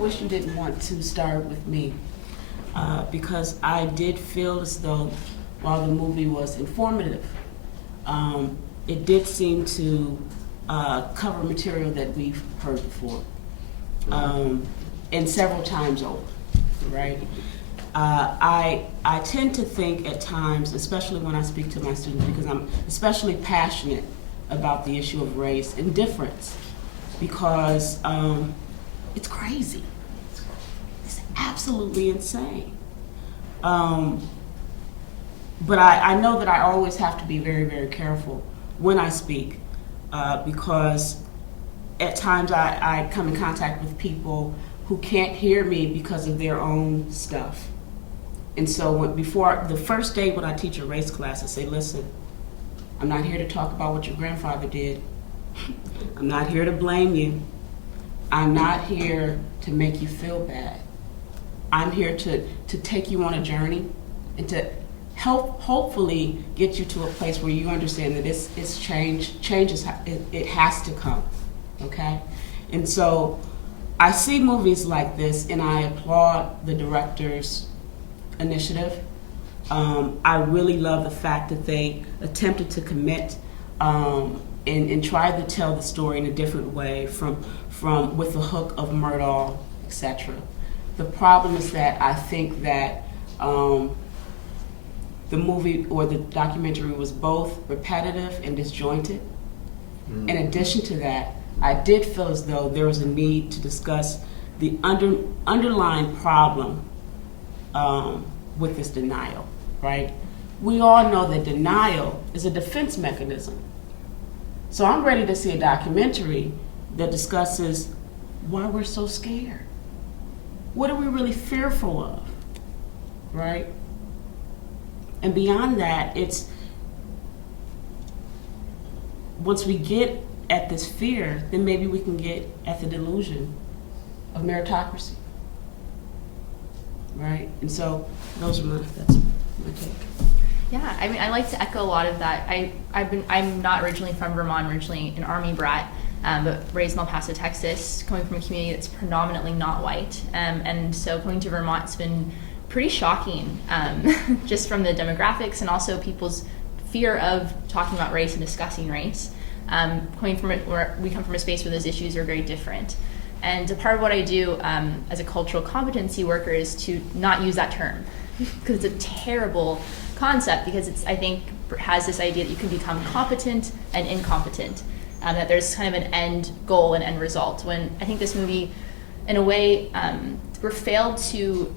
wish you didn't want to start with me because I did feel as though while the movie was informative, it did seem to cover material that we've heard before, and several times over, right? I tend to think at times, especially when I speak to my students, because I'm especially passionate about the issue of race and difference, because it's crazy. It's absolutely insane. But I know that I always have to be very, very careful when I speak, because at times I come in contact with people who can't hear me because of their own stuff. And so before the first day when I teach a race class, I say, listen, I'm not here to talk about what your grandfather did. I'm not here to blame you. I'm not here to make you feel bad. I'm here to take you on a journey and to hopefully get you to a place where you understand that it's change it has to come, okay? And so I see movies like this and I applaud the director's initiative. I really love the fact that they attempted to commit and try to tell the story in a different way from with the hook of Murdaugh, etc. The problem is that I think that the movie or the documentary was both repetitive and disjointed. In addition to that, I did feel as though there was a need to discuss the underlying problem with this denial, right? We all know that denial is a defense mechanism. So I'm ready to see a documentary that discusses why we're so scared. What are we really fearful of, right? And beyond that, it's once we get at this fear, then maybe we can get at the delusion of meritocracy, right? And so that's my take. Yeah, I mean, I like to echo a lot of that. I'm not originally from Vermont, originally an Army brat, but raised in El Paso, Texas, coming from a community that's predominantly not white. And so coming to Vermont, it's been pretty shocking, just from the demographics and also people's fear of talking about race and discussing race. Coming from where we come from a space where those issues are very different. And a part of what I do as a cultural competency worker is to not use that term, because it's a terrible concept, because it's, I think, has this idea that you can become competent and incompetent, that there's kind of an end goal and end result. When I think this movie, in a way, we're failed to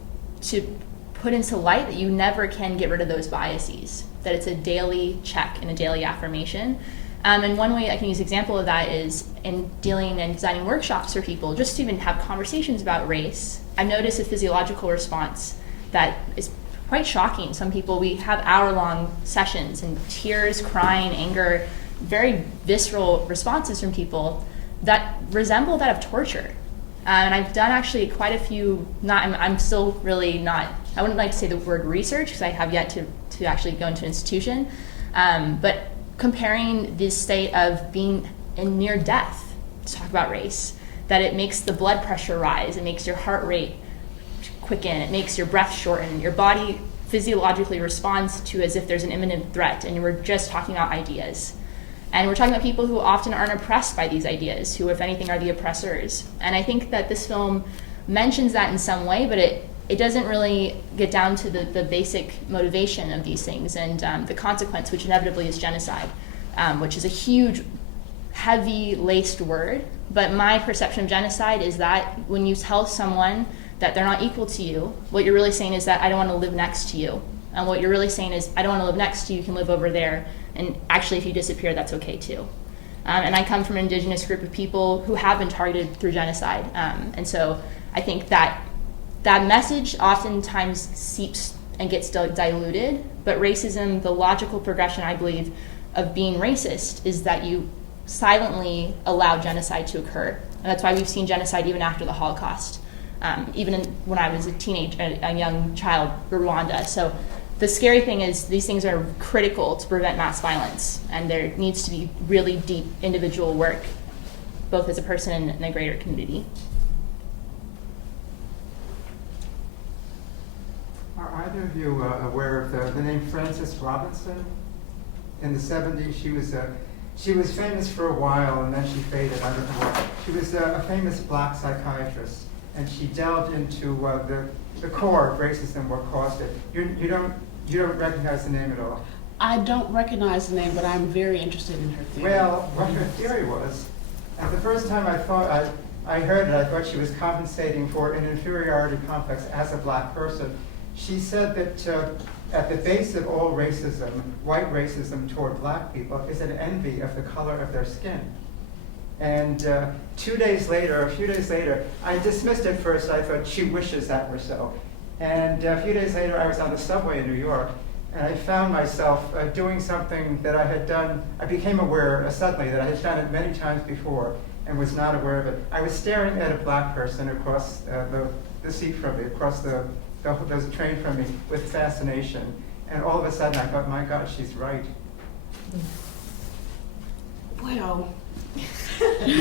put into light that you never can get rid of those biases, that it's a daily check and a daily affirmation. And one way I can use an example of that is in dealing and designing workshops for people, just to even have conversations about race. I've noticed a physiological response that is quite shocking. Some people, we have hour-long sessions and tears, crying, anger, very visceral responses from people that resemble that of torture. And I've done actually quite a few, I'm still really not, I wouldn't like to say the word research because I have yet to actually go into an institution, but comparing this state of being in near death to talk about race, that it makes the blood pressure rise, it makes your heart rate quicken, it makes your breath shorten, your body physiologically responds to as if there's an imminent threat, and we're just talking about ideas. And we're talking about people who often aren't oppressed by these ideas, who, if anything, are the oppressors. And I think that this film mentions that in some way, but it doesn't really get down to the basic motivation of these things and the consequence, which inevitably is genocide, which is a huge, heavy-laced word. But my perception of genocide is that when you tell someone that they're not equal to you, what you're really saying is that I don't want to live next to you. And what you're really saying is, I don't want to live next to you, you can live over there. And actually, if you disappear, that's okay too. And I come from an indigenous group of people who have been targeted through genocide. And so I think that message oftentimes seeps and gets diluted, but racism, the logical progression, I believe, of being racist is that you silently allow genocide to occur. And that's why we've seen genocide even after the Holocaust, even when I was a young child, Rwanda. So the scary thing is these things are critical to prevent mass violence, and there needs to be really deep individual work, both as a person and in a greater community. Are either of you aware of the name Frances Robinson? In the 70s, she was famous for a while, and then she faded. I don't know what. She was a famous black psychiatrist, and she delved into the core of racism, what caused it. You don't recognize the name at all. I don't recognize the name, but I'm very interested in her theory. Well, what her theory was, at the first time I heard it, I thought she was compensating for an inferiority complex as a black person. She said that at the base of all racism, white racism toward black people, is an envy of the color of their skin. And a few days later, I dismissed it first. I thought she wishes that were so. And a few days later, I was on the subway in New York, and I found myself doing something that I had done. I became aware suddenly that I had done it many times before and was not aware of it. I was staring at a black person across the seat from me, across the train from me, with fascination. And all of a sudden, I thought, my God, she's right. Well, she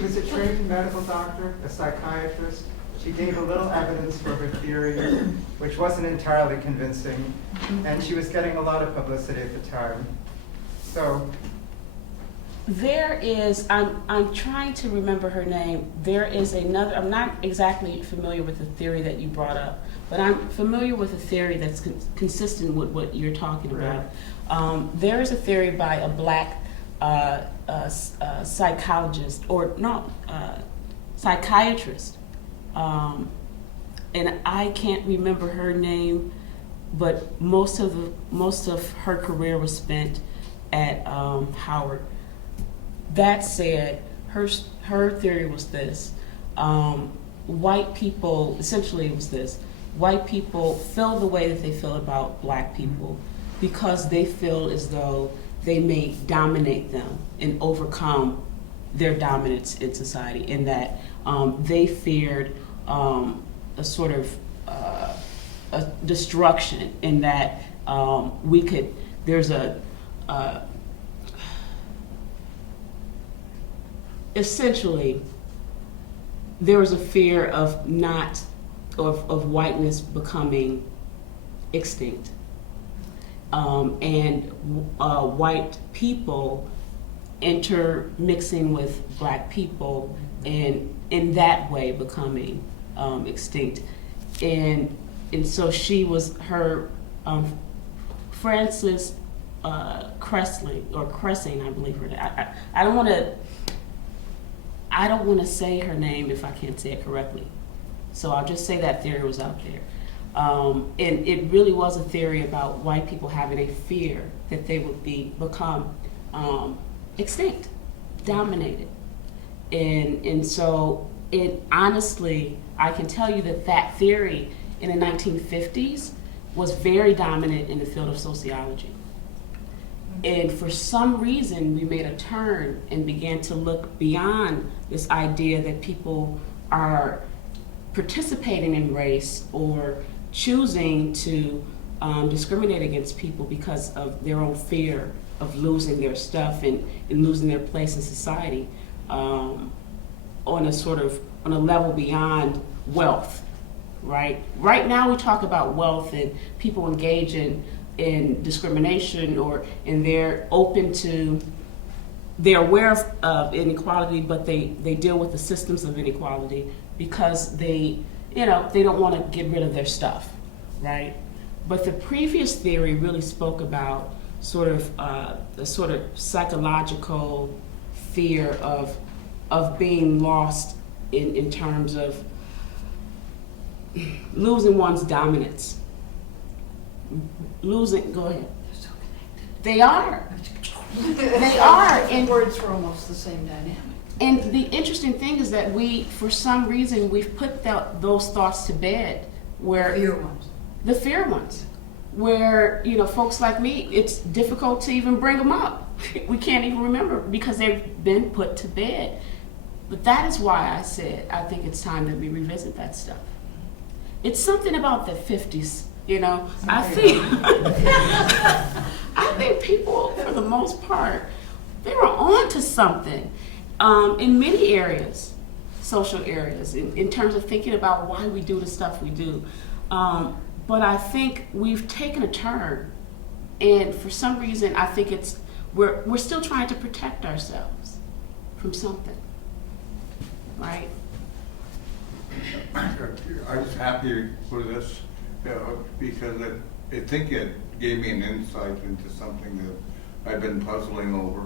was a trained medical doctor, a psychiatrist. She gave a little evidence for her theory, which wasn't entirely convincing, and she was getting a lot of publicity at the time. So there is, I'm trying to remember her name. There is another, I'm not exactly familiar with the theory that you brought up, but I'm familiar with a theory that's consistent with what you're talking about. There is a theory by a black psychologist, or not, psychiatrist, and I can't remember her name, but most of her career was spent at Howard. That said, her theory was this: white people, essentially it was this: white people feel the way that they feel about black people because they feel as though they may dominate them and overcome their dominance in society, in that they feared a sort of a destruction, in that essentially there was a fear of whiteness becoming extinct, and white people intermixing with black people, and in that way becoming extinct. And so she was her Frances Cressing, I believe her name. I don't want to say her name if I can't say it correctly. So I'll just say that theory was out there. And it really was a theory about white people having a fear that they would become extinct, dominated. And so honestly, I can tell you that theory in the 1950s was very dominant in the field of sociology. And for some reason, we made a turn and began to look beyond this idea that people are participating in race or choosing to discriminate against people because of their own fear of losing their stuff and losing their place in society, on a level beyond wealth, right? Right now we talk about wealth and people engage in discrimination, and they're aware of inequality, but they deal with the systems of inequality because they don't want to get rid of their stuff, right? But the previous theory really spoke about the sort of psychological fear of being lost in terms of losing one's dominance. Go ahead. They're so connected. They are. They are. And words are almost the same dynamic. And the interesting thing is that for some reason, we've put those thoughts to bed. The fear ones. Where, folks like me, it's difficult to even bring them up. We can't even remember because they've been put to bed. But that is why I said I think it's time that we revisit that stuff. It's something about the 50s, I think people, for the most part, they were on to something in many areas. social areas in terms of thinking about why we do the stuff we do. But I think we've taken a turn, and for some reason, I think we're still trying to protect ourselves from something, right? I was happy with this because I think it gave me an insight into something that I've been puzzling over.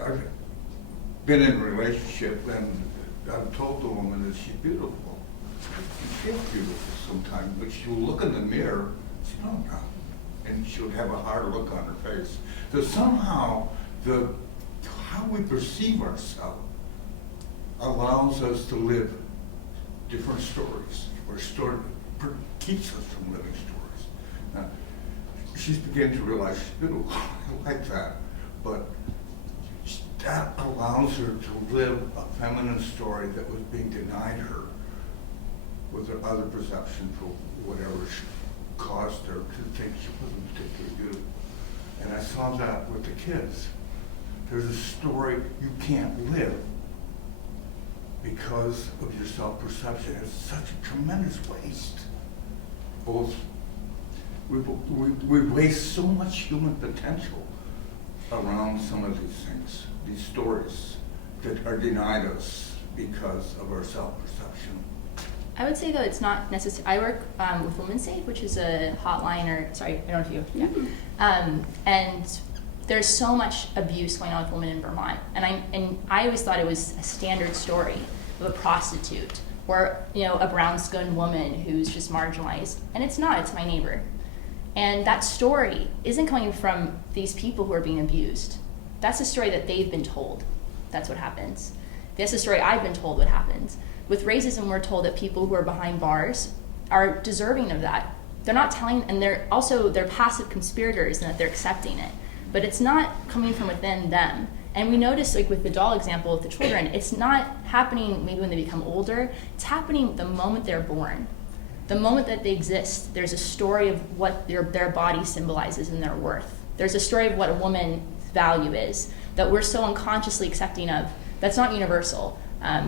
I've been in a relationship, and I've told the woman that she's beautiful. She feels beautiful sometimes, but she'll look in the mirror, she don't know, and she'll have a hard look on her face. So somehow how we perceive ourselves allows us to live different stories, or keeps us from living stories. Now, she's beginning to realize she's beautiful. I like that, but that allows her to live a feminine story that was being denied her with her other perception for whatever caused her to think she wasn't particularly beautiful. And I saw that with the kids. There's a story you can't live because of your self-perception. It's such a tremendous waste. We waste so much human potential around some of these things, these stories that are denied us because of our self-perception. I would say though it's not necessary. I work with Women's Safe, which is a hotline, or sorry, I don't know if you, yeah. And there's so much abuse going on with women in Vermont, and I always thought it was a standard story of a prostitute or a brown-skinned woman who's just marginalized, and it's not. It's my neighbor, and that story isn't coming from these people who are being abused. That's a story that they've been told. That's what happens. That's a story I've been told what happens. With racism, we're told that people who are behind bars are deserving of that. They're not telling, and they're passive conspirators and that they're accepting it. But it's not coming from within them. And we notice, like with the doll example with the children, it's not happening maybe when they become older. It's happening the moment they're born. The moment that they exist, there's a story of what their body symbolizes and their worth. There's a story of what a woman's value is that we're so unconsciously accepting of. That's not universal.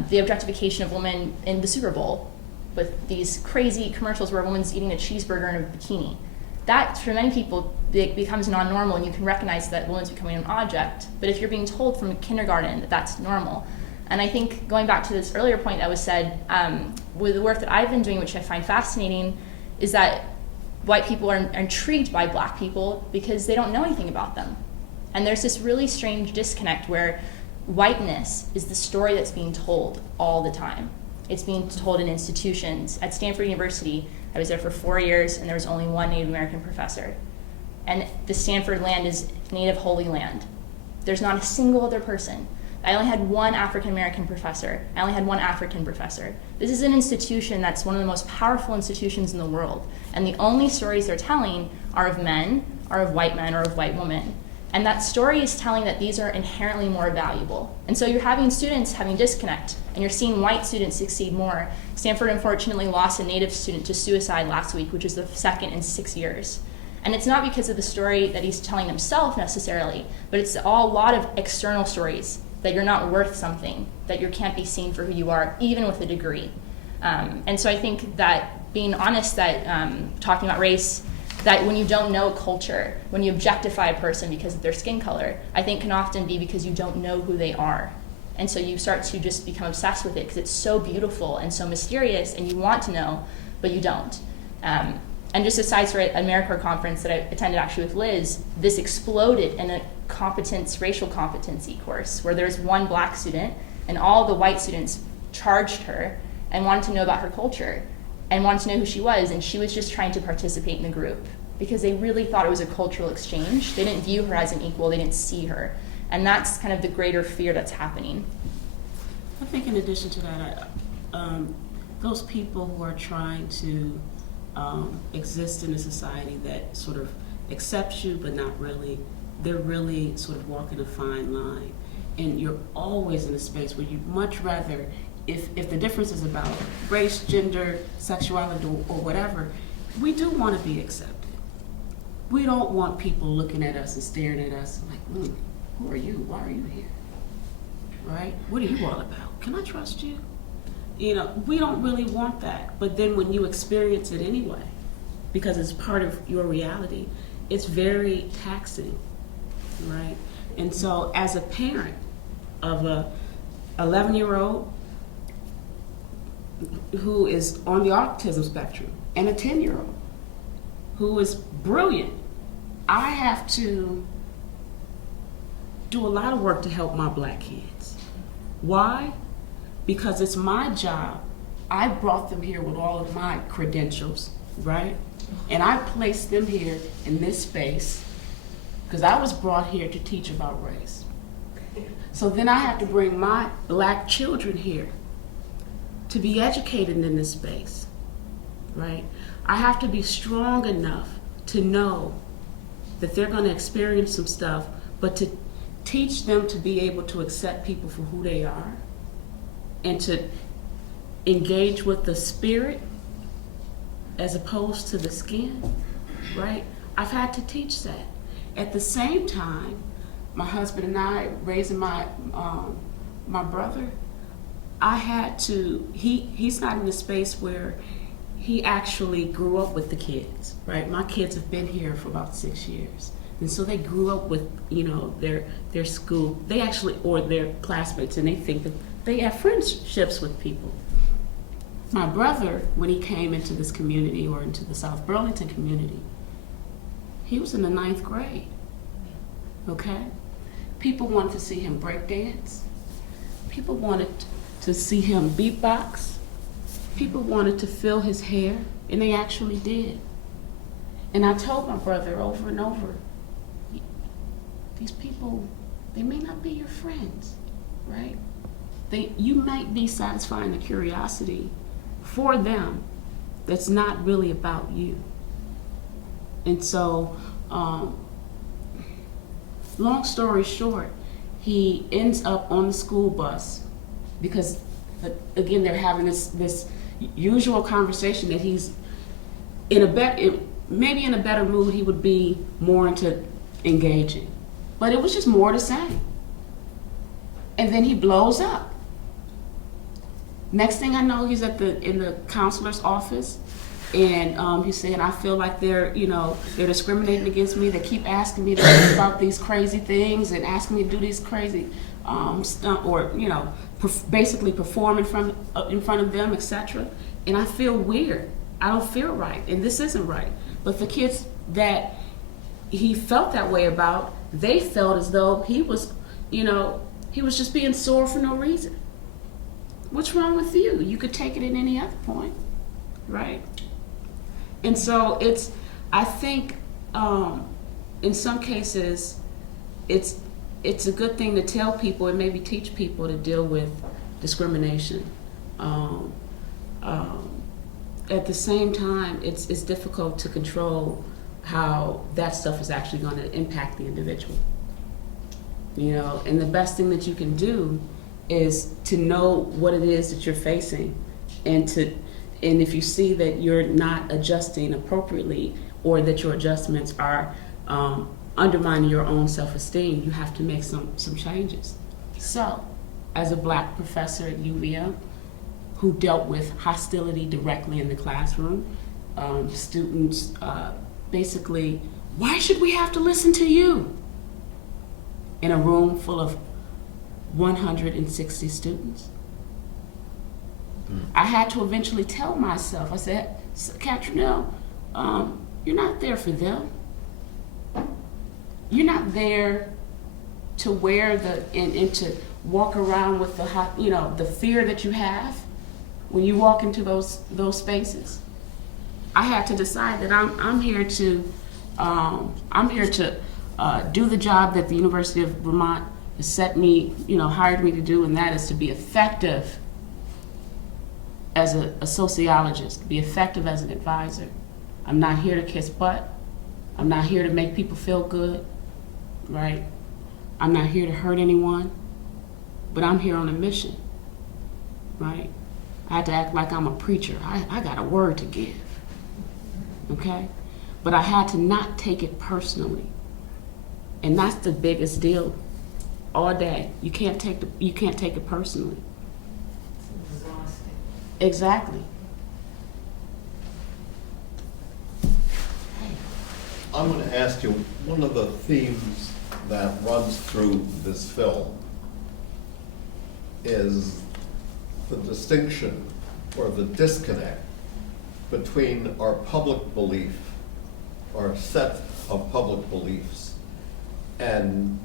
The objectification of women in the Super Bowl with these crazy commercials where a woman's eating a cheeseburger in a bikini. That, for many people, it becomes non-normal, and you can recognize that woman's becoming an object. But if you're being told from kindergarten that that's normal, and I think going back to this earlier point that was said, with the work that I've been doing, which I find fascinating, is that white people are intrigued by black people because they don't know anything about them. And there's this really strange disconnect where whiteness is the story that's being told all the time. It's being told in institutions. At Stanford University, I was there for 4 years, and there was only one Native American professor. And the Stanford land is Native Holy Land. There's not a single other person. I only had one African American professor. I only had one African professor. This is an institution that's one of the most powerful institutions in the world. And the only stories they're telling are of men, are of white men, or of white women. And that story is telling that these are inherently more valuable. And so you're having students having disconnect, and you're seeing white students succeed more. Stanford unfortunately lost a Native student to suicide last week, which is the second in 6 years. And it's not because of the story that he's telling himself necessarily, but it's a lot of external stories, that you're not worth something, that you can't be seen for who you are, even with a degree. And so I think that being honest, that talking about race, that when you don't know a culture, when you objectify a person because of their skin color, I think can often be because you don't know who they are. And so you start to just become obsessed with it because it's so beautiful and so mysterious, and you want to know, but you don't. And just aside for an AmeriCorps conference that I attended actually with Liz, this exploded in a racial competency course where there's one black student and all the white students charged her and wanted to know about her culture and wanted to know who she was, and she was just trying to participate in the group because they really thought it was a cultural exchange. They didn't view her as an equal, they didn't see her. And that's kind of the greater fear that's happening. I think in addition to that, those people who are trying to exist in a society that sort of accepts you but not really, they're really sort of walking a fine line. And you're always in a space where you'd much rather, if the difference is about race, gender, sexuality, or whatever, we do want to be accepted. We don't want people looking at us and staring at us like, who are you? Why are you here? right? What are you all about? Can I trust you? You know, we don't really want that. But then when you experience it anyway, because it's part of your reality, it's very taxing, right? And so as a parent of a 11-year-old who is on the autism spectrum and a 10-year-old who is brilliant, I have to do a lot of work to help my black kids. Why? Because it's my job. I brought them here with all of my credentials, right? And I placed them here in this space because I was brought here to teach about race. So then I have to bring my black children here to be educated in this space, right? I have to be strong enough to know that they're going to experience some stuff, but to teach them to be able to accept people for who they are and to engage with the spirit as opposed to the skin, right? I've had to teach that. At the same time, my husband and I, raising my brother, I had to, he's not in a space where he actually grew up with the kids, right? My kids have been here for about 6 years. And so they grew up with, you know, their school, they actually, or their classmates, and they think that they have friendships with people. My brother, when he came into this community or into the South Burlington community, he was in the 9th grade, okay? People wanted to see him break dance. People wanted to see him beatbox. People wanted to fill his hair, and they actually did. And I told my brother over and over, these people, they may not be your friends, right? You might be satisfying the curiosity for them that's not really about you. And so, long story short, he ends up on the school bus because, again, they're having this usual conversation that he's maybe in a better mood, he would be more into engaging. But it was just more the same. And then he blows up. Next thing I know, he's in the counselor's office, and he's saying, I feel like they're discriminating against me. They keep asking me to think about these crazy things and asking me to do these crazy stuff, or basically perform in front of them, etc. And I feel weird. I don't feel right, and this isn't right. But the kids that he felt that way about, they felt as though he was just being sore for no reason. What's wrong with you? You could take it at any other point, right? And so I think in some cases, it's a good thing to tell people and maybe teach people to deal with discrimination. At the same time, it's difficult to control how that stuff is actually going to impact the individual. And the best thing that you can do is to know what it is that you're facing, and if you see that you're not adjusting appropriately or that your adjustments are undermining your own self-esteem, you have to make some changes. So, as a black professor at UVM who dealt with hostility directly in the classroom, students basically, why should we have to listen to you? In a room full of 160 students. I had to eventually tell myself, I said, Katrinell, you're not there for them. You're not there to wear and to walk around with the fear that you have when you walk into those spaces. I had to decide that I'm here to do the job that the University of Vermont has hired me to do, and that is to be effective as a sociologist, be effective as an advisor. I'm not here to kiss butt. I'm not here to make people feel good, right? I'm not here to hurt anyone, but I'm here on a mission, right? I had to act like I'm a preacher. I got a word to give, okay? But I had to not take it personally. And that's the biggest deal all day. You can't take it personally. It's exhausting. Exactly. I'm going to ask you, one of the themes that runs through this film is the distinction or the disconnect between our public belief, our set of public beliefs, and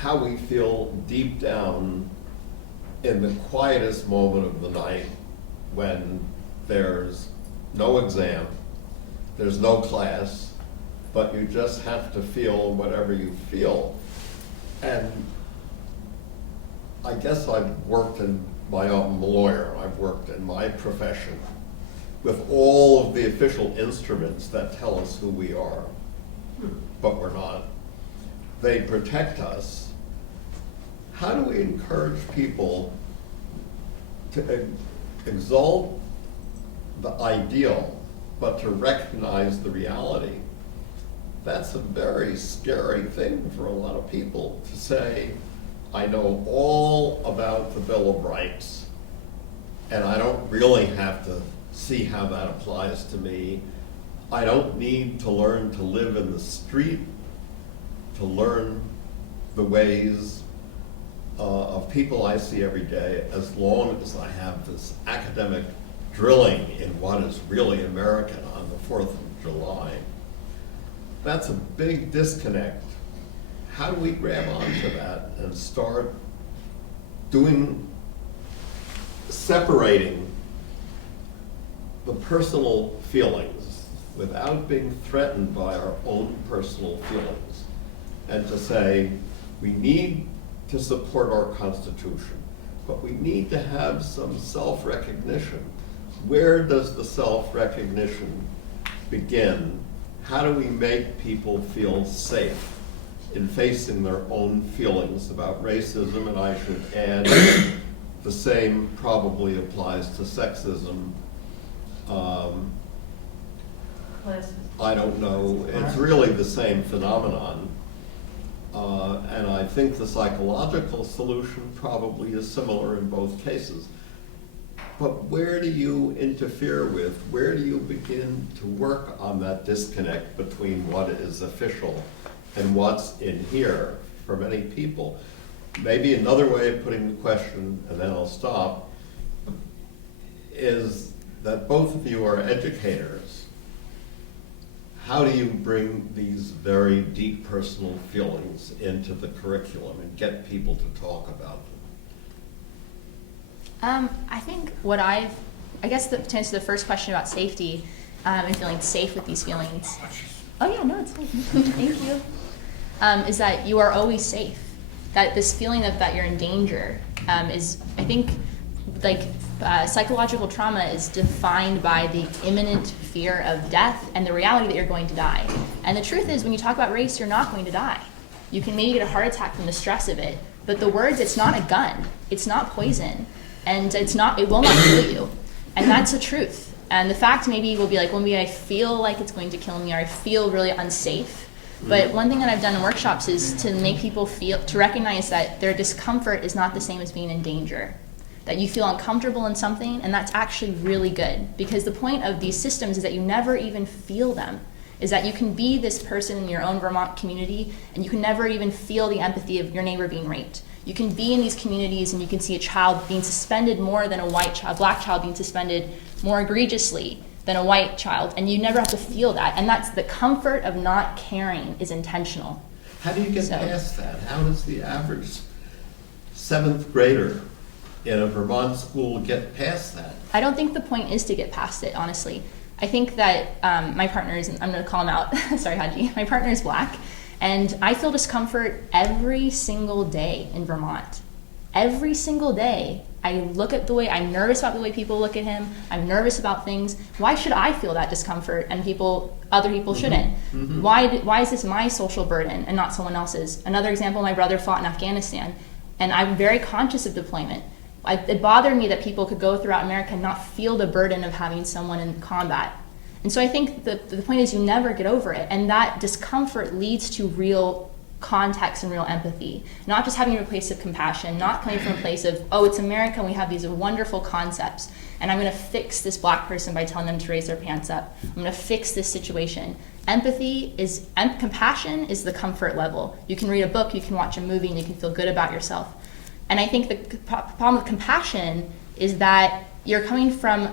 how we feel deep down in the quietest moment of the night when there's no exam, there's no class, but you just have to feel whatever you feel. And I guess I've worked in I'm a lawyer, I've worked in my profession with all of the official instruments that tell us who we are, but we're not. They protect us. How do we encourage people to exalt the ideal, but to recognize the reality? That's a very scary thing for a lot of people to say, I know all about the Bill of Rights, and I don't really have to see how that applies to me. I don't need to learn to live in the street, to learn the ways of people I see every day, as long as I have this academic drilling in what is really American on the 4th of July. That's a big disconnect. How do we grab onto that and start separating the personal feelings without being threatened by our own personal feelings, and to say, we need to support our Constitution, but we need to have some self-recognition. Where does the self-recognition begin? How do we make people feel safe in facing their own feelings about racism? And I should add, the same probably applies to sexism. I don't know, it's really the same phenomenon. And I think the psychological solution probably is similar in both cases. But where do you interfere with, where do you begin to work on that disconnect between what is official and what's in here for many people? Maybe another way of putting the question, and then I'll stop, is that both of you are educators. How do you bring these very deep personal feelings into the curriculum and get people to talk about them? I think to answer the first question about safety and feeling safe with these feelings. Oh yeah, no, it's fine. Thank you. Is that you are always safe. That this feeling that you're in danger is, I think, psychological trauma is defined by the imminent fear of death and the reality that you're going to die. And the truth is, when you talk about race, you're not going to die. You can maybe get a heart attack from the stress of it, but the words, it's not a gun, it's not poison, and it will not kill you. And that's the truth. And the fact maybe will be like, well, maybe I feel like it's going to kill me, or I feel really unsafe. But one thing that I've done in workshops is to make people to recognize that their discomfort is not the same as being in danger. That you feel uncomfortable in something, and that's actually really good. Because the point of these systems is that you never even feel them. Is that you can be this person in your own Vermont community, and you can never even feel the empathy of your neighbor being raped. You can be in these communities and you can see a child being suspended more than a black child being suspended more egregiously than a white child, and you never have to feel that. And that's the comfort of not caring is intentional. How do you get past that? How does the average 7th grader in a Vermont school get past that? I don't think the point is to get past it, honestly. I think that my partner is, I'm going to call him out, sorry Haji, my partner is black, and I feel discomfort every single day in Vermont. Every single day. I look at I'm nervous about the way people look at him. I'm nervous about things. Why should I feel that discomfort and other people shouldn't? Mm-hmm. Why is this my social burden and not someone else's? Another example, my brother fought in Afghanistan, and I'm very conscious of deployment. It bothered me that people could go throughout America and not feel the burden of having someone in combat. And so I think the point is you never get over it, and that discomfort leads to real context and real empathy, not just having a place of compassion, not coming from a place of, oh, it's America and we have these wonderful concepts and I'm going to fix this black person by telling them to raise their pants up. I'm going to fix this situation. Compassion is the comfort level. You can read a book, you can watch a movie, and you can feel good about yourself. And I think the problem with compassion is that you're coming from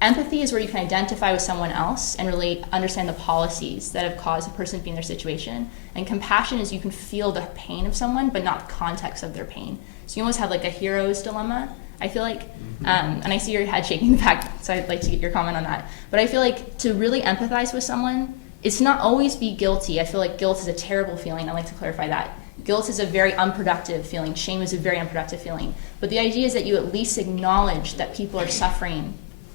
empathy is where you can identify with someone else and really understand the policies that have caused a person to be in their situation. And compassion is you can feel the pain of someone, but not the context of their pain. So you almost have like a hero's dilemma, I feel like. And I see your head shaking in the back, so I'd like to get your comment on that. But I feel like to really empathize with someone, it's not always be guilty. I feel like guilt is a terrible feeling. I'd like to clarify that. Guilt is a very unproductive feeling. Shame is a very unproductive feeling. But the idea is that you at least acknowledge that people are suffering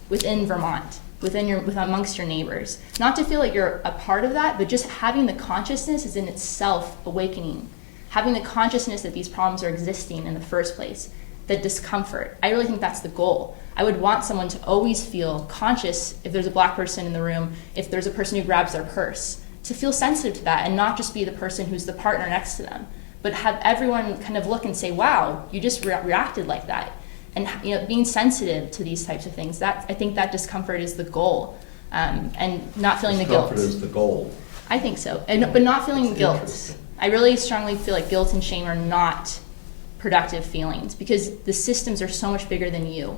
within Vermont, amongst your neighbors. Not to feel like you're a part of that, but just having the consciousness is in itself awakening. Having the consciousness that these problems are existing in the first place, the discomfort. I really think that's the goal. I would want someone to always feel conscious if there's a black person in the room, if there's a person who grabs their purse, to feel sensitive to that and not just be the person who's the partner next to them, but have everyone kind of look and say, wow, you just reacted like that. And being sensitive to these types of things, I think that discomfort is the goal, and not feeling the guilt. Discomfort is the goal. I think so, but not feeling guilt. I really strongly feel like guilt and shame are not productive feelings because the systems are so much bigger than you.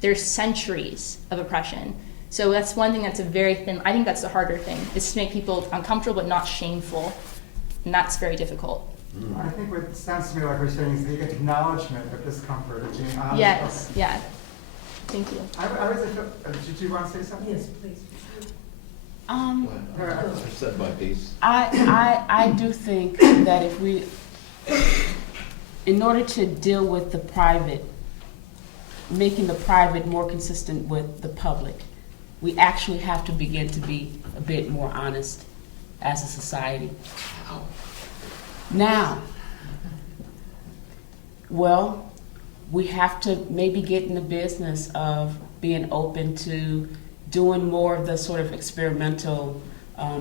There's centuries of oppression. So that's one thing that's a very thin, I think that's the harder thing, is to make people uncomfortable but not shameful, and that's very difficult. I think what sounds to me like we're saying is the acknowledgement of discomfort, of being honest. Yes, Okay. yeah. Thank you. Did you want to say something? Yes, please. I said my piece. I do think that in order to deal with the private, making the private more consistent with the public, we actually have to begin to be a bit more honest as a society. Now, well, we have to maybe get in the business of being open to doing more of the sort of experimental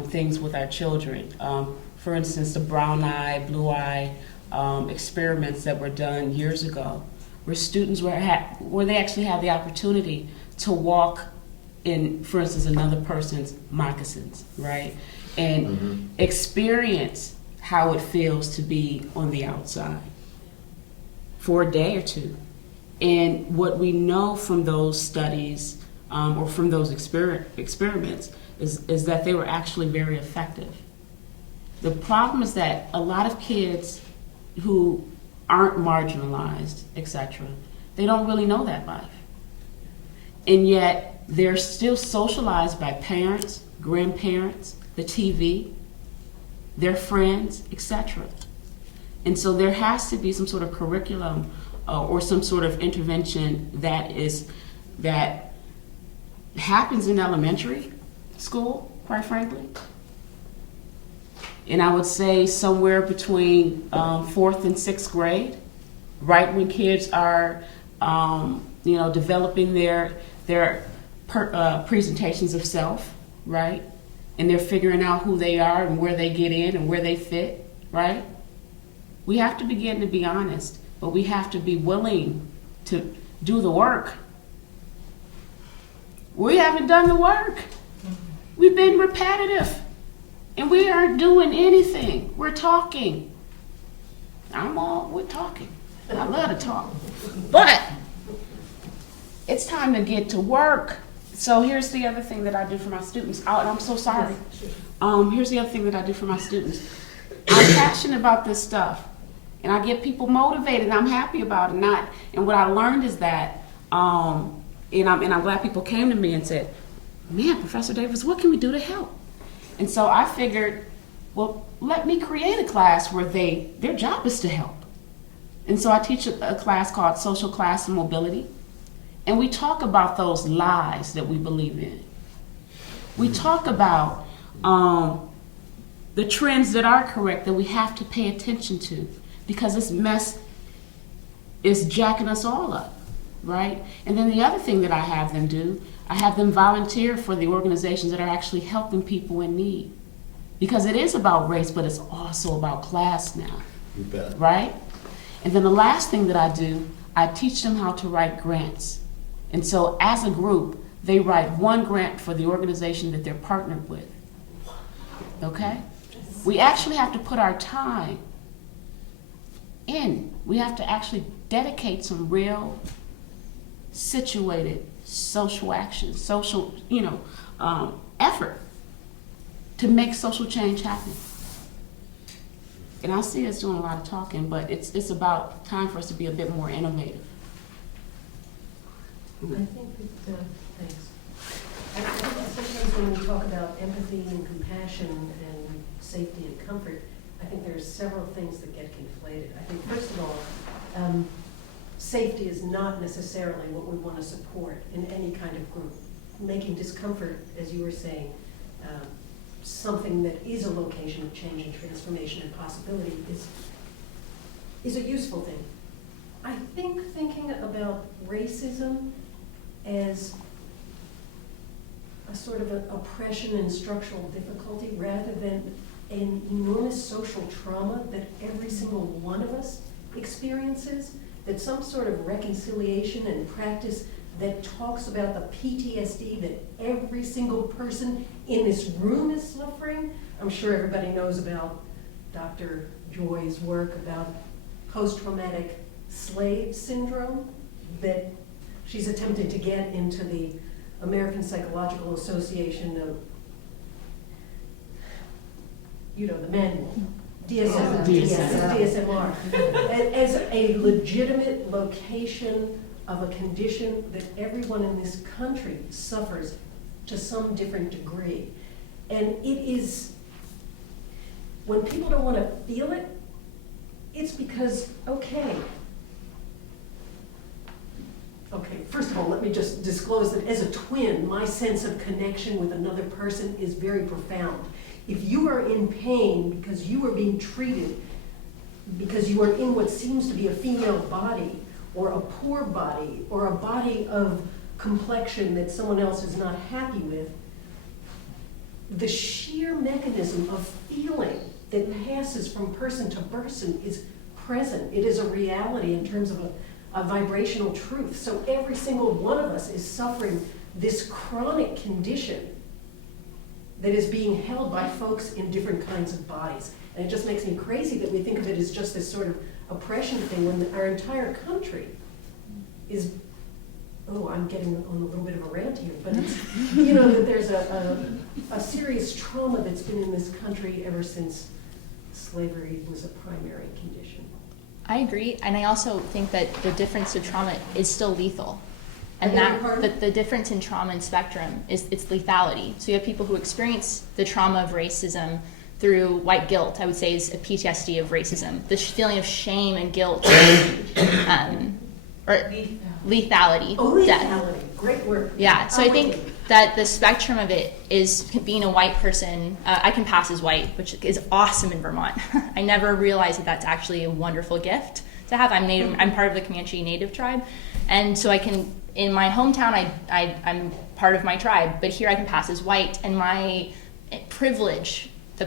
things with our children. For instance, the brown eye, blue eye experiments that were done years ago, where students where they actually had the opportunity to walk in, for instance, another person's moccasins, right? And experience how it feels to be on the outside for a day or two. And what we know from those studies or from those experiments is that they were actually very effective. The problem is that a lot of kids who aren't marginalized, etc., they don't really know that life. And yet they're still socialized by parents, grandparents, the TV, their friends, etc. And so there has to be some sort of curriculum or some sort of intervention that happens in elementary school, quite frankly. And I would say somewhere between 4th and 6th grade, right when kids are, developing their presentations of self, right? And they're figuring out who they are and where they get in and where they fit, right? We have to begin to be honest, but we have to be willing to do the work. We haven't done the work. We've been repetitive, and we aren't doing anything. We're talking. We're talking. I love to talk. But it's time to get to work. So here's the other thing that I do for my students. I'm so sorry. Here's the other thing that I do for my students. I'm passionate about this stuff, and I get people motivated, and I'm happy about it. And what I learned is that, and I'm glad people came to me and said, man, Professor Davis, what can we do to help? And so I figured, well, let me create a class where their job is to help. And so I teach a class called Social Class and Mobility. And we talk about those lies that we believe in. We talk about the trends that are correct that we have to pay attention to, because this mess is jacking us all up, right? And then the other thing that I have them do, I have them volunteer for the organizations that are actually helping people in need. Because it is about race, but it's also about class now, You bet. right? And then the last thing that I do, I teach them how to write grants. And so as a group, they write one grant for the organization that they're partnered with. Okay? We actually have to put our time in. We have to actually dedicate some real situated social action, social, effort to make social change happen. And I see us doing a lot of talking, but it's about time for us to be a bit more innovative. I think that, thanks. I think that sometimes when we talk about empathy and compassion and safety and comfort, I think there's several things that get conflated. I think, first of all, safety is not necessarily what we want to support in any kind of group. Making discomfort, as you were saying, something that is a location of change and transformation and possibility is a useful thing. I think thinking about racism as a sort of an oppression and structural difficulty rather than an enormous social trauma that every single one of us experiences, that some sort of reconciliation and practice that talks about the PTSD that every single person in this room is suffering. I'm sure everybody knows about Dr. Joy's work about post-traumatic slave syndrome that she's attempted to get into the American Psychological Association of, the manual, DSMR, as a legitimate location of a condition that everyone in this country suffers to some different degree. And it is, when people don't want to feel it, it's because, okay, first of all, let me just disclose that as a twin, my sense of connection with another person is very profound. If you are in pain because you are being treated, because you are in what seems to be a female body, or a poor body, or a body of complexion that someone else is not happy with, the sheer mechanism of feeling that passes from person to person is present. It is a reality in terms of a vibrational truth. So every single one of us is suffering this chronic condition that is being held by folks in different kinds of bodies. And it just makes me crazy that we think of it as just this sort of oppression thing when our entire country is, I'm getting on a little bit of a rant here, but it's, that there's a serious trauma that's been in this country ever since slavery was a primary condition. I agree, and I also think that the difference to trauma is still lethal. And that the difference in trauma and spectrum is its lethality. So you have people who experience the trauma of racism through white guilt, I would say, is a PTSD of racism. The feeling of shame and guilt, or lethality. Oh, lethality, great word. Yeah, so I think that the spectrum of it is being a white person. I can pass as white, which is awesome in Vermont. I never realized that that's actually a wonderful gift to have. I'm part of the Comanche Native tribe, and so I can, in my hometown, I'm part of my tribe, but here I can pass as white, and my privilege, the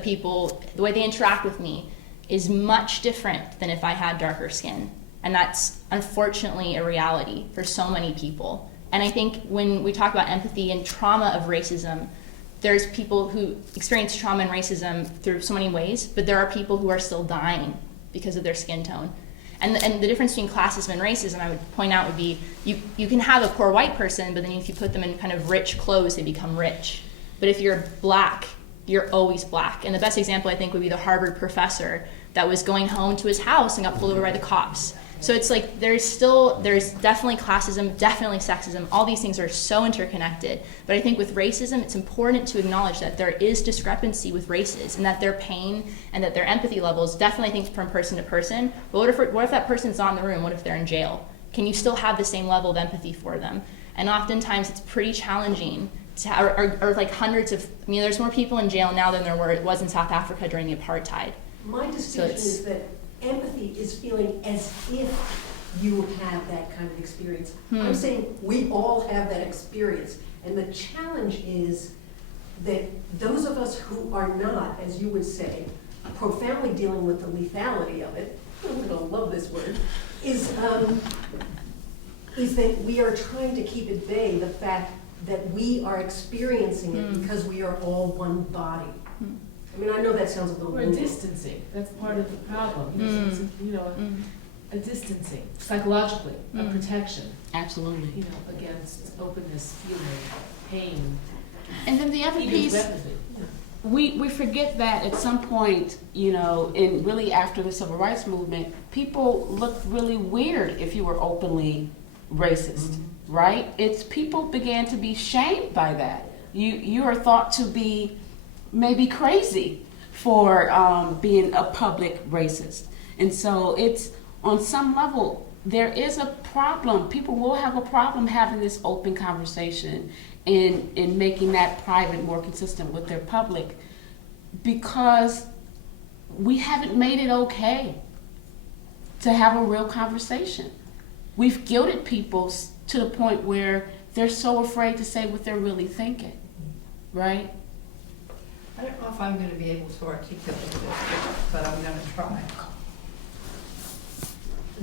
way they interact with me, is much different than if I had darker skin. And that's unfortunately a reality for so many people. And I think when we talk about empathy and trauma of racism, there's people who experience trauma and racism through so many ways, but there are people who are still dying because of their skin tone. And the difference between classism and racism, I would point out, would be you can have a poor white person, but then if you put them in kind of rich clothes, they become rich. But if you're black, you're always black. And the best example, I think, would be the Harvard professor that was going home to his house and got pulled over by the cops. So it's like there's definitely classism, definitely sexism. All these things are so interconnected. But I think with racism, it's important to acknowledge that there is discrepancy with races and that their pain and that their empathy levels definitely, I think, from person to person. But what if that person's not in the room? What if they're in jail? Can you still have the same level of empathy for them? And oftentimes it's pretty challenging to have, or like hundreds of, there's more people in jail now than there was in South Africa during the apartheid. My distinction is that empathy is feeling as if you have that kind of experience. I'm saying we all have that experience. And the challenge is that those of us who are not, as you would say, profoundly dealing with the lethality of it, I'm gonna love this word, is that we are trying to keep at bay the fact that we are experiencing it because we are all one body. I mean, I know that sounds a little Or woo-woo. distancing, that's part of the problem, a distancing, psychologically, a protection, Absolutely. against openness, feeling, pain, And then the other even piece, empathy. we forget that at some point, and really after the civil rights movement, people looked really weird if you were openly racist, right? People began to be shamed by that. You are thought to be maybe crazy for being a public racist. And so it's, on some level, there is a problem. People will have a problem having this open conversation and making that private more consistent with their public, because we haven't made it okay to have a real conversation. We've guilted people to the point where they're so afraid to say what they're really thinking, right? I don't know if I'm going to be able to articulate this, but I'm going to try.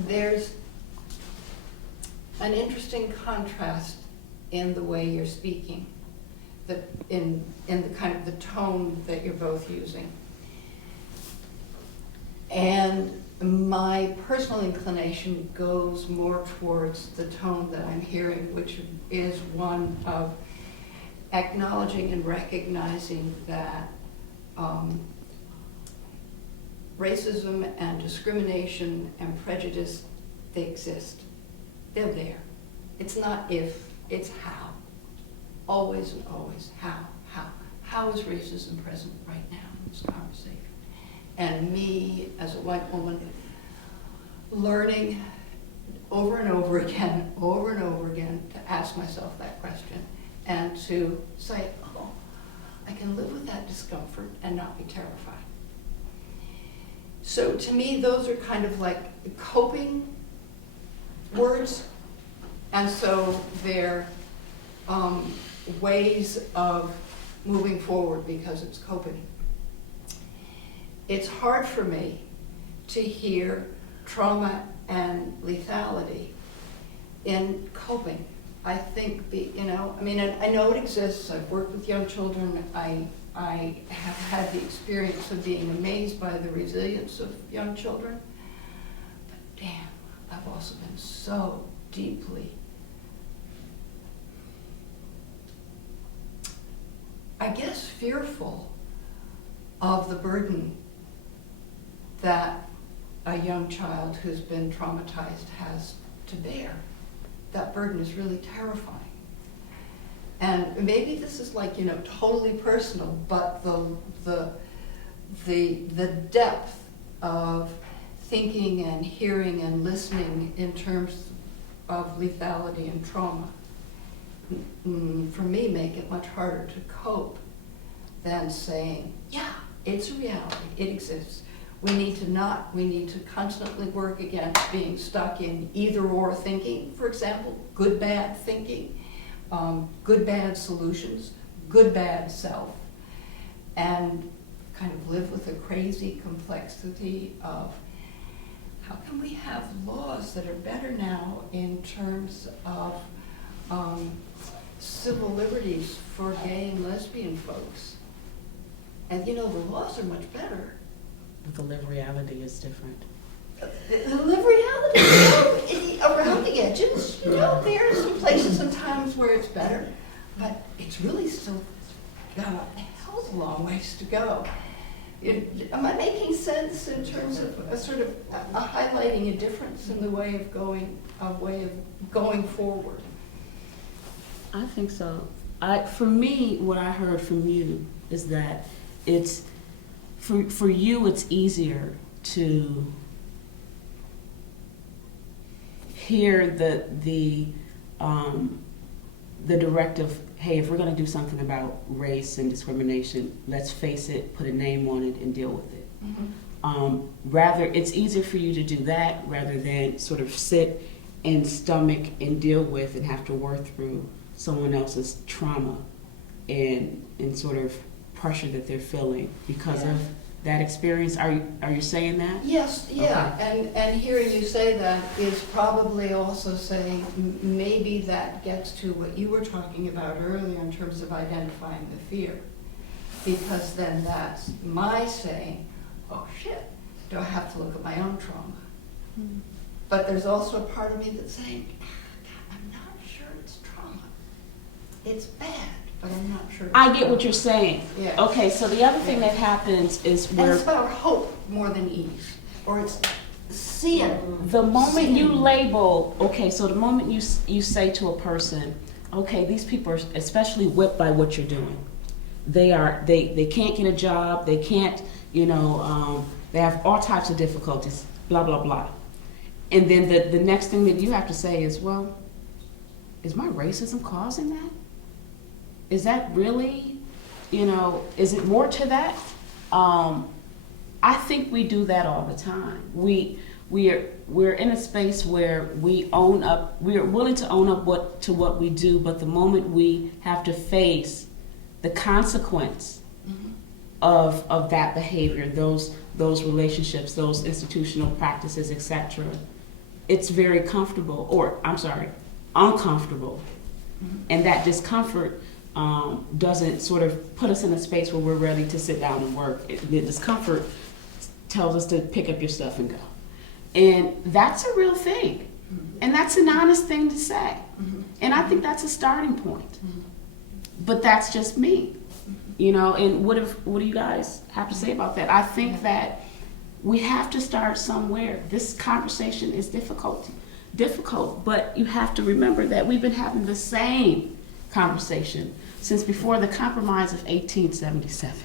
There's an interesting contrast in the way you're speaking, in the kind of the tone that you're both using. And my personal inclination goes more towards the tone that I'm hearing, which is one of acknowledging and recognizing that racism and discrimination and prejudice, they exist. They're there. It's not if, it's how. Always and always, how. How is racism present right now in this conversation? And me, as a white woman, learning over and over again, to ask myself that question and to say, oh, I can live with that discomfort and not be terrified. So to me, those are kind of like coping words, and so they're ways of moving forward because it's coping. It's hard for me to hear trauma and lethality in coping. I think, I know it exists. I've worked with young children. I have had the experience of being amazed by the resilience of young children. But damn, I've also been so deeply, I guess, fearful of the burden that a young child who's been traumatized has to bear. That burden is really terrifying. And maybe this is totally personal, but the depth of thinking and hearing and listening in terms of lethality and trauma, for me, make it much harder to cope than saying, yeah, it's a reality, it exists. We need to constantly work against being stuck in either or thinking, for example, good, bad thinking, good, bad solutions, good, bad self, and kind of live with the crazy complexity of how can we have laws that are better now in terms of civil liberties for gay and lesbian folks. And the laws are much better. But the lived reality is different. The lived reality, around the edges, there are some places and times where it's better, but it's really still got a hell of a long ways to go. Am I making sense in terms of a sort of highlighting a difference in the way of going forward? I think so. For me, what I heard from you is that it's, for you, it's easier to hear the directive, hey, if we're going to do something about race and discrimination, let's face it, put a name on it, and deal with it. Rather, it's easier for you to do that rather than sort of sit and stomach and deal with and have to work through someone else's trauma and sort of pressure that they're feeling because of that experience. Are you saying that? Yes, yeah, and hearing you say that is probably also saying maybe that gets to what you were talking about earlier in terms of identifying the fear. Because then that's my saying, oh shit, do I have to look at my own trauma? Mm. But there's also a part of me that's saying, I'm not sure it's trauma. It's bad, but I'm not sure it's I get trauma. what you're saying. Yeah. Okay, so the other thing that happens is And where it's about hope more than ease, or it's seeing. the moment you label, okay, so the moment you say to a person, okay, these people are especially whipped by what you're doing. They can't get a job, they can't, they have all types of difficulties, blah, blah, blah. And then the next thing that you have to say is, well, is my racism causing that? Is that really, is it more to that? I think we do that all the time. We're in a space where we are willing to own up to what we do, but the moment we have to face the consequence of that behavior, those relationships, those institutional practices, etc., it's very uncomfortable. And that discomfort doesn't sort of put us in a space where we're ready to sit down and work. The discomfort tells us to pick up your stuff and go. And that's a real thing. And that's an honest thing to say. And I think that's a starting point. But that's just me. And what do you guys have to say about that? I think that we have to start somewhere. This conversation is difficult, but you have to remember that we've been having the same conversation since before the Compromise of 1877.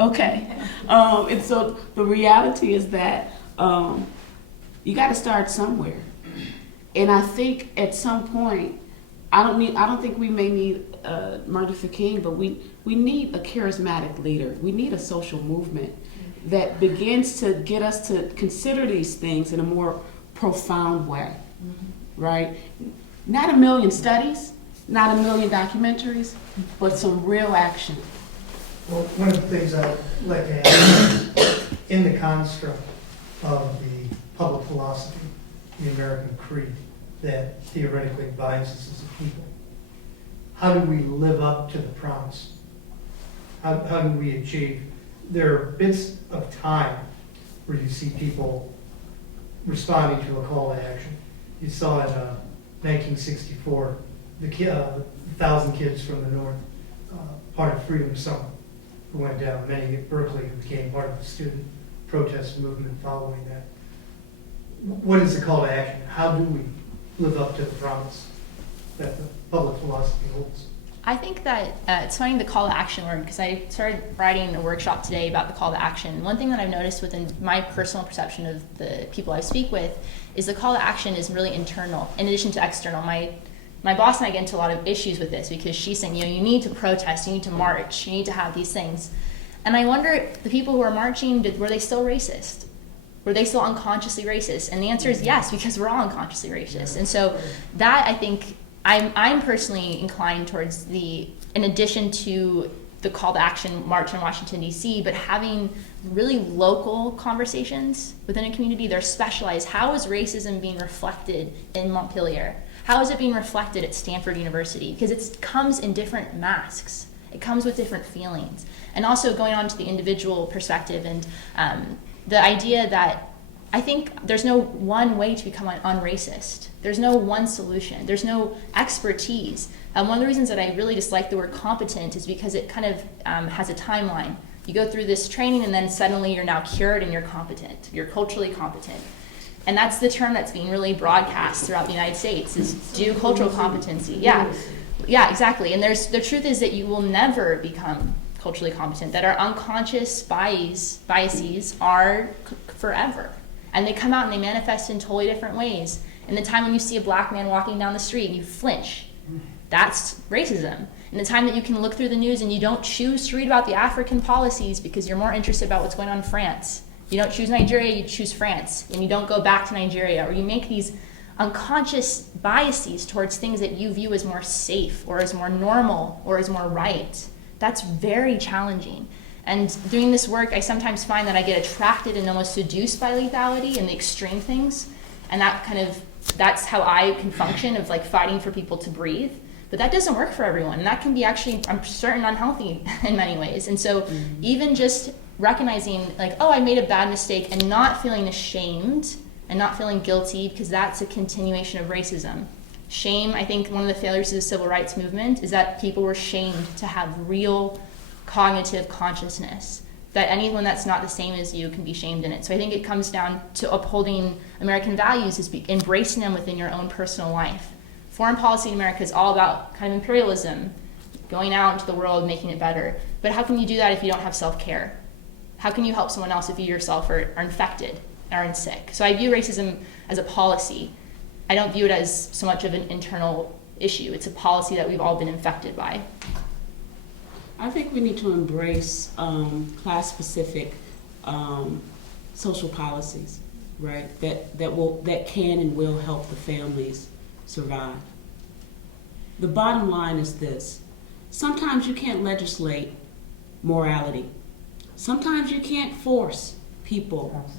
Okay, and so the reality is that you got to start somewhere, and I think at some point, I don't think we may need Martin Luther King, but we need a charismatic leader. We need a social movement that begins to get us to consider these things in a more profound way, right? Not a million studies, not a million documentaries, but some real action. Well, one of the things I'd like to add is in the construct of the public philosophy, the American creed, that theoretically binds us as a people, how do we live up to the promise? How do we achieve? There are bits of time where you see people responding to a call to action. You saw in 1964, the 1,000 kids from the North, part of Freedom Summer, who went down, many at Berkeley who became part of the student protest movement following that. What is the call to action? How do we live up to the promise that the public philosophy holds? I think that it's funny the call to action word, because I started writing a workshop today about the call to action. One thing that I've noticed within my personal perception of the people I speak with is the call to action is really internal in addition to external. My boss and I get into a lot of issues with this because she's saying, you need to protest, you need to march, you need to have these things. And I wonder, the people who are marching, were they still racist? Were they still unconsciously racist? And the answer is yes, because we're all unconsciously racist. And so that, I think, I'm personally inclined towards in addition to the call to action march in Washington, D.C., but having really local conversations within a community. They're specialized. How is racism being reflected in Montpelier? How is it being reflected at Stanford University? Because it comes in different masks. It comes with different feelings. And also going on to the individual perspective and the idea that I think there's no one way to become unracist. There's no one solution. There's no expertise. One of the reasons that I really dislike the word competent is because it kind of has a timeline. You go through this training and then suddenly you're now cured and you're competent. You're culturally competent. And that's the term that's being really broadcast throughout the United States is do cultural competency. Yeah, exactly. And the truth is that you will never become culturally competent, that our unconscious biases are forever. And they come out and they manifest in totally different ways. And the time when you see a black man walking down the street and you flinch, that's racism. And the time that you can look through the news and you don't choose to read about the African policies because you're more interested about what's going on in France. You don't choose Nigeria, you choose France. And you don't go back to Nigeria. Or you make these unconscious biases towards things that you view as more safe or as more normal or as more right. That's very challenging. And doing this work, I sometimes find that I get attracted and almost seduced by lethality and the extreme things. And that's how I can function, of like fighting for people to breathe. But that doesn't work for everyone. And that can be actually, I'm certain, unhealthy in many ways. And so even just recognizing like, oh, I made a bad mistake, and not feeling ashamed and not feeling guilty, because that's a continuation of racism. Shame, I think one of the failures of the civil rights movement is that people were shamed to have real cognitive consciousness, that anyone that's not the same as you can be shamed in it. So I think it comes down to upholding American values, is embracing them within your own personal life. Foreign policy in America is all about kind of imperialism, going out into the world, making it better. But how can you do that if you don't have self-care? How can you help someone else if you yourself are infected, are sick? So I view racism as a policy. I don't view it as so much of an internal issue. It's a policy that we've all been infected by. I think we need to embrace class-specific social policies, right? That can and will help the families survive. The bottom line is this: sometimes you can't legislate morality. Sometimes you can't force people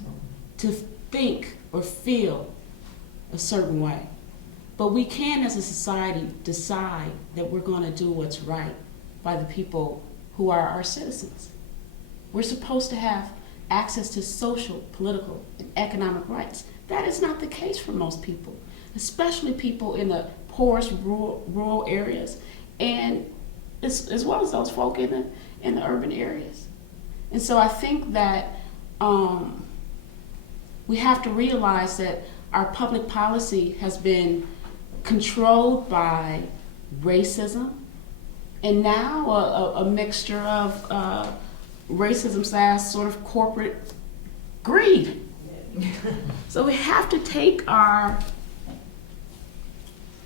to think or feel a certain way. But we can, as a society, decide that we're going to do what's right by the people who are our citizens. We're supposed to have access to social, political, and economic rights. That is not the case for most people, especially people in the poorest rural areas, and as well as those folk in the urban areas. And so I think that we have to realize that our public policy has been controlled by racism, and now a mixture of racism / sort of corporate greed. So we have to take our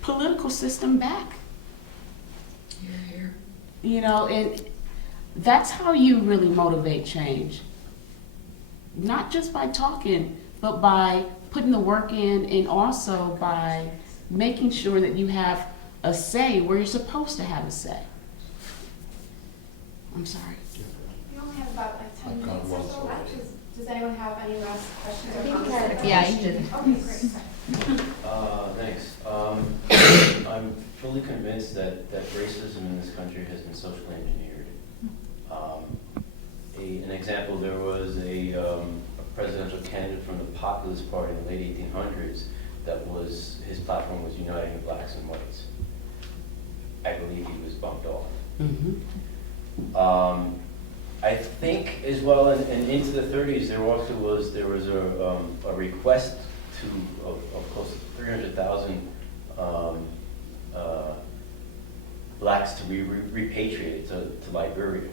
political system back. You know, and that's how you really motivate change. Not just by talking, but by putting the work in, and also by making sure that you have a say where you're supposed to have a say. I'm sorry. We only have about like 10 minutes or so left. Does anyone have any last questions or comments? Yeah, you did. Okay, great. Thanks. I'm fully convinced that racism in this country has been socially engineered. An example, there was a presidential candidate from the Populist Party in the late 1800s his platform was uniting blacks and whites. I believe he was bumped off. Mm-hmm. I think as well, and into the 30s, there was a request of close to 300,000 blacks to be repatriated to Liberia.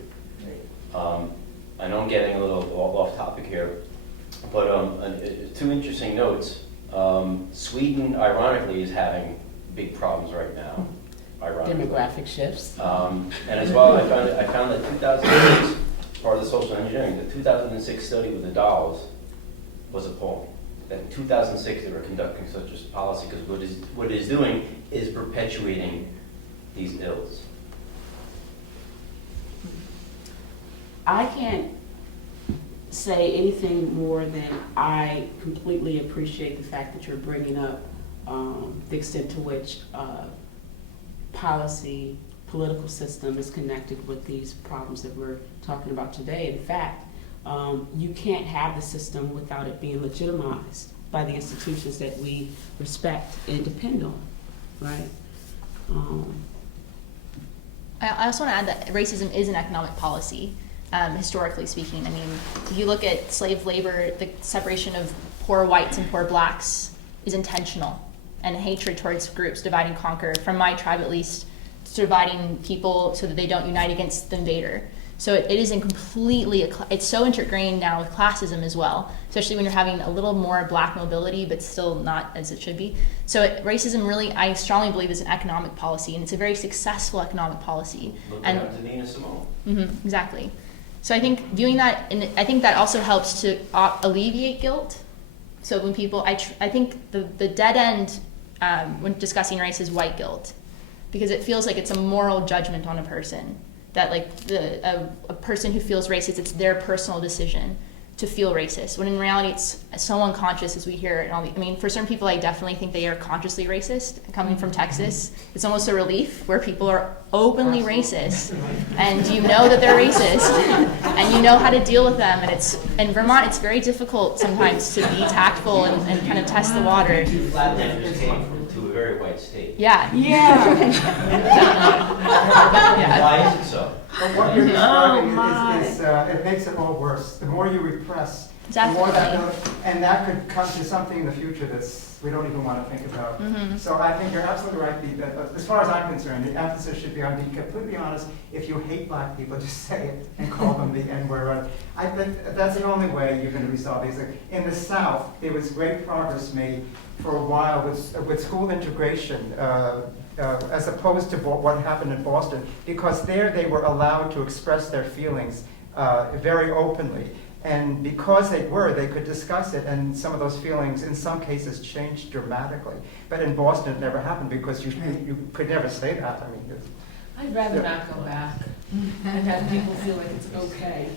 I know I'm getting a little off topic here, but two interesting notes. Sweden, ironically, is having big problems right now. Ironically. Demographic shifts. And as well, I found that 2006, part of the social engineering, the 2006 study with the dolls was appalling. That in 2006 they were conducting such a policy, because what it is doing is perpetuating these ills. I can't say anything more than I completely appreciate the fact that you're bringing up the extent to which policy, political system is connected with these problems that we're talking about today. In fact, you can't have the system without it being legitimized by the institutions that we respect and depend on, right? I also want to add that racism is an economic policy, historically speaking. I mean, if you look at slave labor, the separation of poor whites and poor blacks is intentional, and hatred towards groups, divide and conquer, from my tribe at least, dividing people so that they don't unite against the invader. So it is it's so ingrained now with classism as well, especially when you're having a little more black mobility, but still not as it should be. So racism really, I strongly believe, is an economic policy, and it's a very successful economic policy. Look at Nina Simone. Exactly. So I think viewing that, and I think that also helps to alleviate guilt. So when people, I think the dead end when discussing race is white guilt, because it feels like it's a moral judgment on a person, that like a person who feels racist, it's their personal decision to feel racist, when in reality it's so unconscious, as we hear it. I mean, for certain people, I definitely think they are consciously racist. Coming from Texas, it's almost a relief where people are openly racist, and you know that they're racist, and you know how to deal with them. And it's in Vermont, it's very difficult sometimes to be tactful and kind of test the water. Two Flatlanders came to a very white state. Yeah. Why is it so? But what you're describing is it makes it all worse. The more you repress, the more and that could come to something in the future that's we don't even want to think about. Mm-hmm. So I think you're absolutely right, Pete, that as far as I'm concerned, the emphasis should be on being completely honest. If you hate black people, just say it and call them the N-word. I think that's the only way you're going to resolve these things. In the South, there was great progress made for a while with school integration, as opposed to what happened in Boston, because there they were allowed to express their feelings very openly. And because they could discuss it, and some of those feelings, in some cases, changed dramatically. But in Boston, it never happened because you could never say that. I mean, I'd rather not go back and have people feel like it's okay.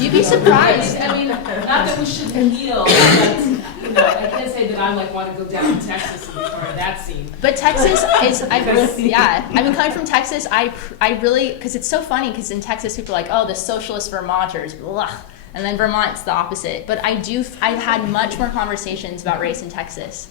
You'd be surprised. I mean, not that we shouldn't heal, but, you know, I can't say that I like want to go down to Texas and be part of that scene. But Texas is, I've been coming from Texas. I really, because it's so funny, because in Texas people are like, oh, the socialist Vermonters, blah. And then Vermont's the opposite. But I've had much more conversations about race in Texas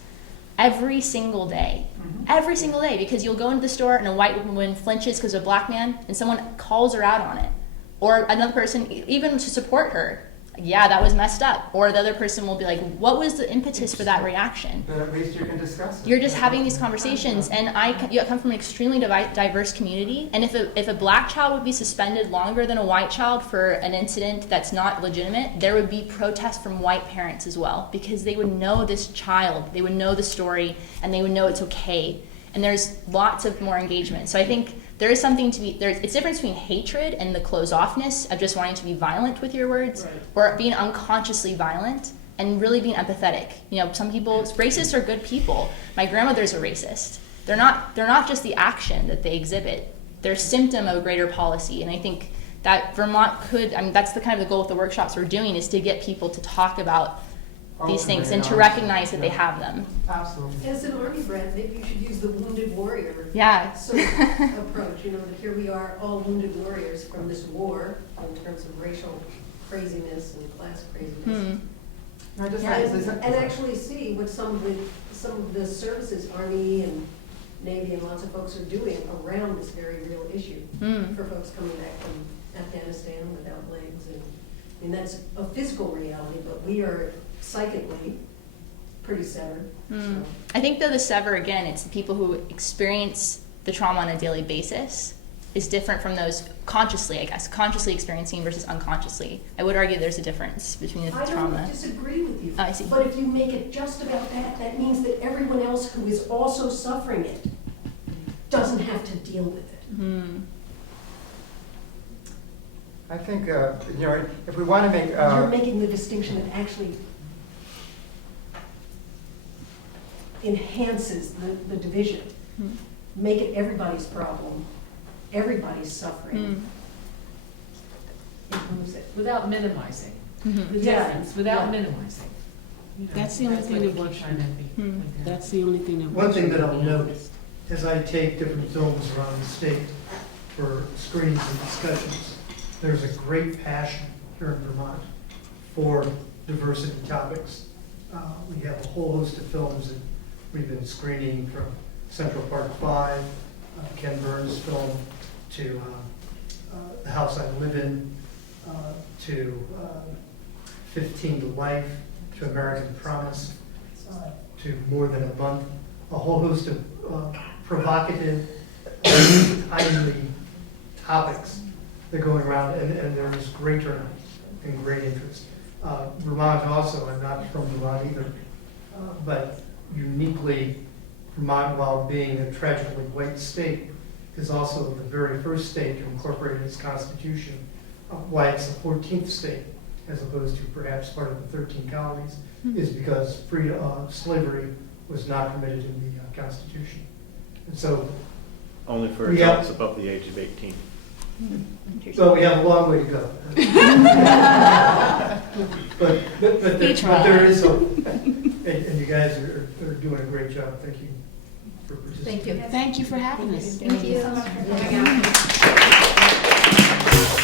every single day. Every single day, because you'll go into the store and a white woman flinches because of a black man, and someone calls her out on it. Or another person, even to support her, yeah, that was messed up. Or the other person will be like, what was the impetus for that reaction? but at least you can discuss it. You're just having these conversations, and you come from an extremely diverse community, and if a black child would be suspended longer than a white child for an incident that's not legitimate, there would be protests from white parents as well, because they would know this child, they would know the story, and they would know it's okay. And there's lots of more engagement. So I think there is something to be, it's difference between hatred and the closed-offness of just wanting to be violent with your words, Right. or being unconsciously violent and really being empathetic. You know, some people, racists are good people. My grandmother's a racist. They're not just the action that they exhibit. They're a symptom of a greater policy. And I think that Vermont could, I mean, that's the kind of the goal with the workshops we're doing, is to get people to talk about these things and to recognize that they have them. Absolutely. As an Army brat, maybe you should use the wounded warrior Yeah. sort of approach. You know, that here we are, all wounded warriors from this war in terms of racial craziness and class craziness. No, just And actually see what some of the services, Army and Navy and lots of folks are doing around this very real issue for folks coming back from Afghanistan without legs. And I mean, that's a physical reality, but we are psychically pretty severed. So. I think though the sever, again, it's the people who experience the trauma on a daily basis is different from those consciously, I guess, consciously experiencing versus unconsciously. I would argue there's a difference between the trauma. I don't disagree with you. Oh, I see. But if you make it just about that, that means that everyone else who is also suffering it doesn't have to deal with it. I think, you know, if we want to make... You're making the distinction that actually enhances the division. Make it everybody's problem, everybody's suffering. Improves it. Without minimizing the Yeah. difference, without Yeah. minimizing. You know, That's the only that's thing what that we works keep trying to be like that. That's the only thing that. One thing that I'll works. note, as I take different films around the state for screenings and discussions, there's a great passion here in Vermont for diversity topics. We have a whole host of films that we've been screening, from Central Park 5, Ken Burns' film, to The House I Live In, to 15 to Life, to American Promise, to More Than a Month, a whole host of provocative, timely topics that are going around, and there was great turnout and great interest. Vermont also, I'm not from Vermont either, but uniquely, Vermont, while being a tragically white state, is also the very first state to incorporate in its constitution why it's the 14th state, as opposed to perhaps part of the 13 colonies, is because slavery was not permitted in the Constitution. And so, Only for We have- adults above the age of 18. so we have a long way to go. But there is hope, and you guys are doing a great job. Thank you for participating. Thank you. Thank you for having us. Thank you so much for coming out.